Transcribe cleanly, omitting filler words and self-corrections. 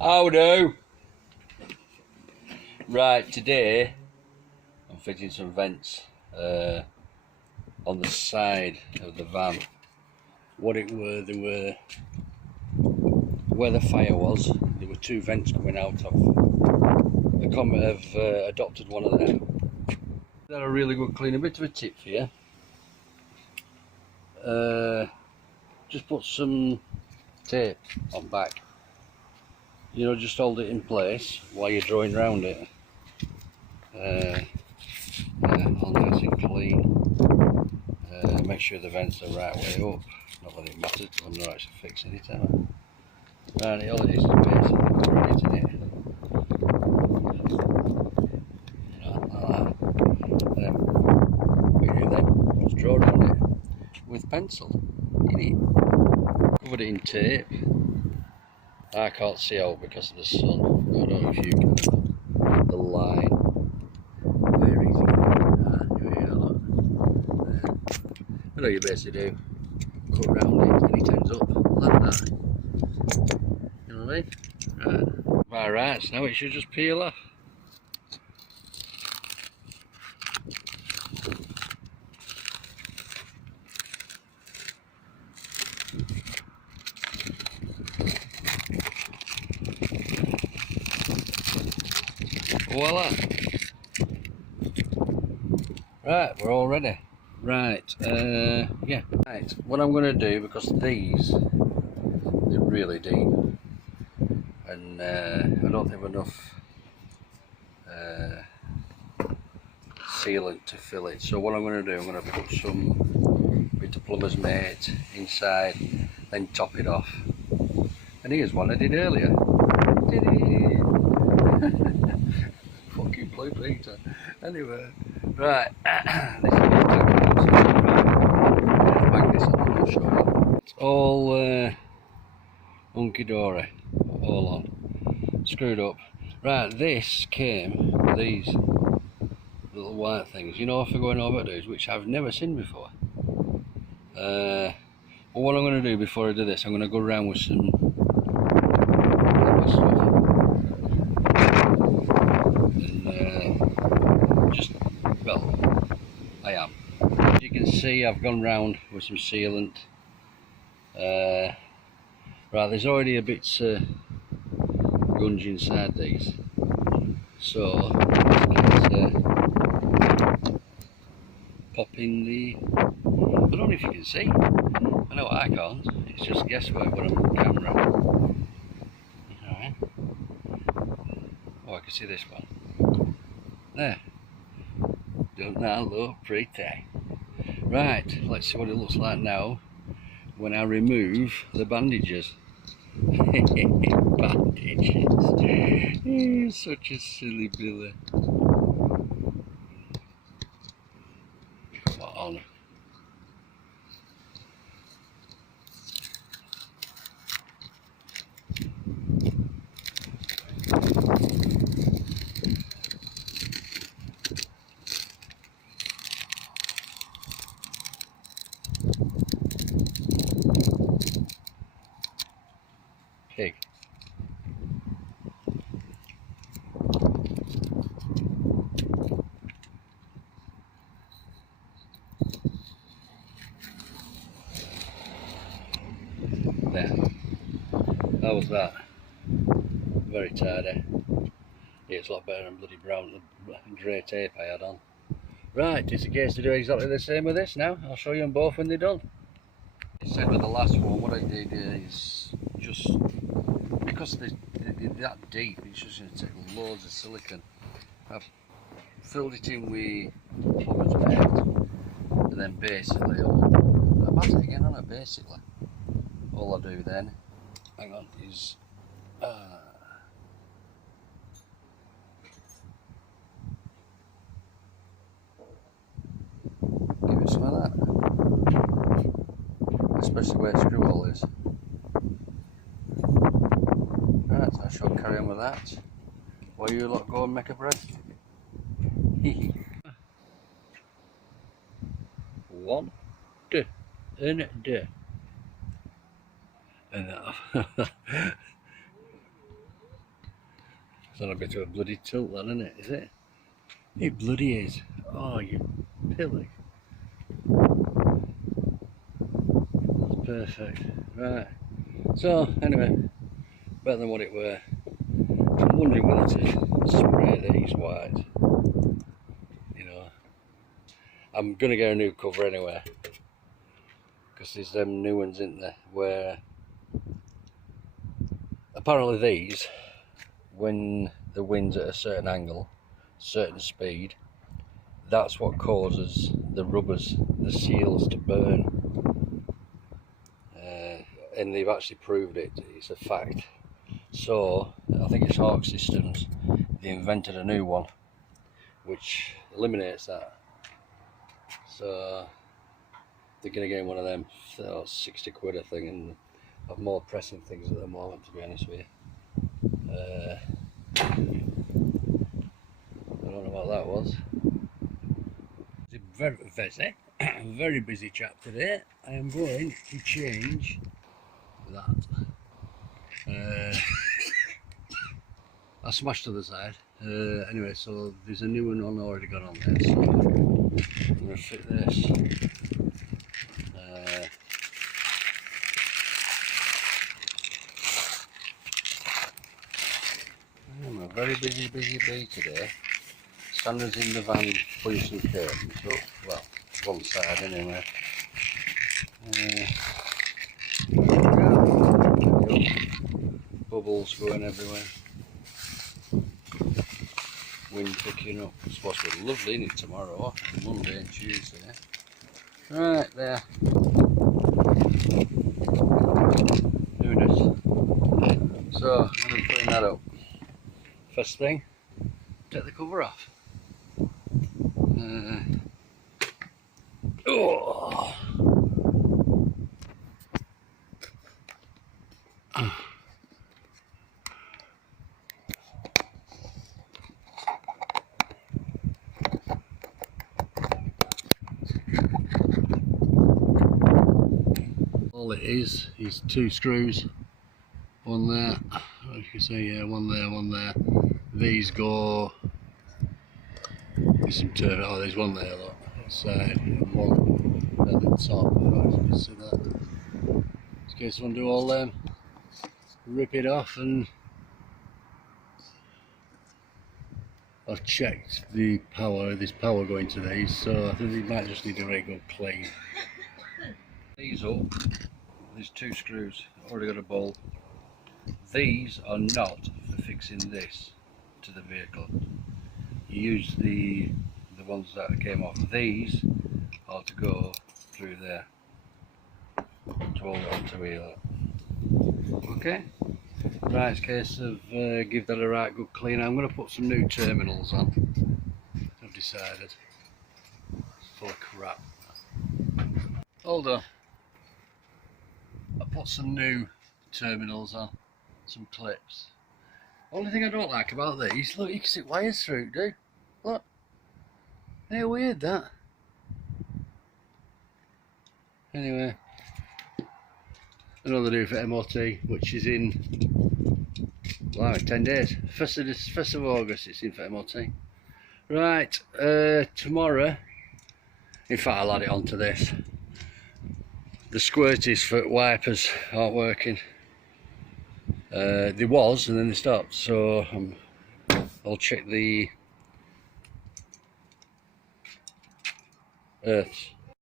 How do? Right, today I'm fitting some vents on the side of the van. What it were, there were, where the fire was, there were two vents coming out of. The Comet have adopted one of them. They're a really good clean. A bit of a tip for you. Just put some tape on back. You know, just hold it in place while you're drawing around it. Yeah, all nice and clean. Make sure the vents are right way up. Not that it matters because I'm not actually fixing it, am I? Right, all it is basically covering it in it. Like that. And then what you do then, just draw around it with pencil in it. Covered it in tape. I can't see out because of the sun. I don't know if you can. The line. Where is it? Here we are, look. There. All you basically do, cut round it and it ends up like that. You know what I mean? Right. Right, so now it should just peel off. Voila! Right, we're all ready. Right, yeah. Right, what I'm going to do, because these, they're really deep, and I don't have enough sealant to fill it. So what I'm going to do, I'm going to put some bit of plumber's mate inside, then top it off. And here's one I did earlier. Fucking blue Peter. Anyway, right. This is bang this on and I'll show you. It's all hunky dory, all on, screwed up. Right, this came with these little white things, you know, for going over those, which I've never seen before. But what I'm going to do before I do this, I'm going to go around with some stuff. And just, well, I am. As you can see, I've gone round with some sealant. Right, there's already a bit gunge inside these, so it's popping the. I don't know if you can see. I know I can't. It's just guesswork when I'm on camera. Alright. Oh, I can see this one. There. Don't that look pretty? Right, let's see what it looks like now when I remove the bandages. Bandages. Such a silly Billy. Come on. Pig. There. How was that? Very tidy. It's a lot better than bloody brown grey tape I had on. Right, it's a case to do exactly the same with this now. I'll show you them both when they're done. Said with the last one, what I did is just, because they're that deep, it's just going to take loads of silicone. I've filled it in with plumber's mate, and then basically, I'm at it again, aren't I? Basically, all I do then, hang on, is give it some of that, especially where screw hole is. Right, I shall carry on with that while you lot go and make a breath. One, two, and two. Enough. It's on a bit of a bloody tilt then, isn't it? Is it? It bloody is. Oh, you pilly. That's perfect. Right. So, anyway, better than what it were. I'm wondering whether to spray these white. You know, I'm gonna get a new cover anyway, because there's them new ones in there where apparently these, when the wind's at a certain angle, certain speed, that's what causes the rubbers, the seals, to burn. And they've actually proved it. It's a fact. So I think it's Hawk Systems, they invented a new one which eliminates that. So they're going to get one of them, 60 quid I think, and have more pressing things at the moment, to be honest with you. I don't know what that was. It's a very busy chap today. I am going to change that. I smashed to the side. Anyway, so there's a new one already got on there, so I'm going to fit this. I'm a very busy bee today. Sanders in the van putting some curtains up, well, one side anyway. Bubbles going everywhere. Wind picking up. It's supposed to be lovely, isn't it, tomorrow, Monday and Tuesday. Right there. Goodness. So I'm going to be putting that up. First thing, take the cover off. Oh. All it is two screws, one there, you can see, yeah, one there. These go, there's some turn, oh there's one there, look, side, and one at the top, right, you can see that. In case I want to do all them, rip it off, and I've checked the power, there's power going to these, so I think it might just need a regular clean. These up, there's two screws, already got a bolt. These are not for fixing this to the vehicle. You use the ones that came off. These are to go through there to hold on to here. Okay, right, it's a case of give that a right good clean. I'm going to put some new terminals on. I've decided. It's full of crap. Hold on. I put some new terminals on, some clips. Only thing I don't like about these, look, you can see wires through, dude. Look, they're weird, that. Anyway, another due for MOT, which is in, wow, 10 days. 1st of August, it's in for MOT. Right, tomorrow, in fact, I'll add it onto this. The squirties for wipers aren't working. They was, and then they stopped, so I'll check the earths.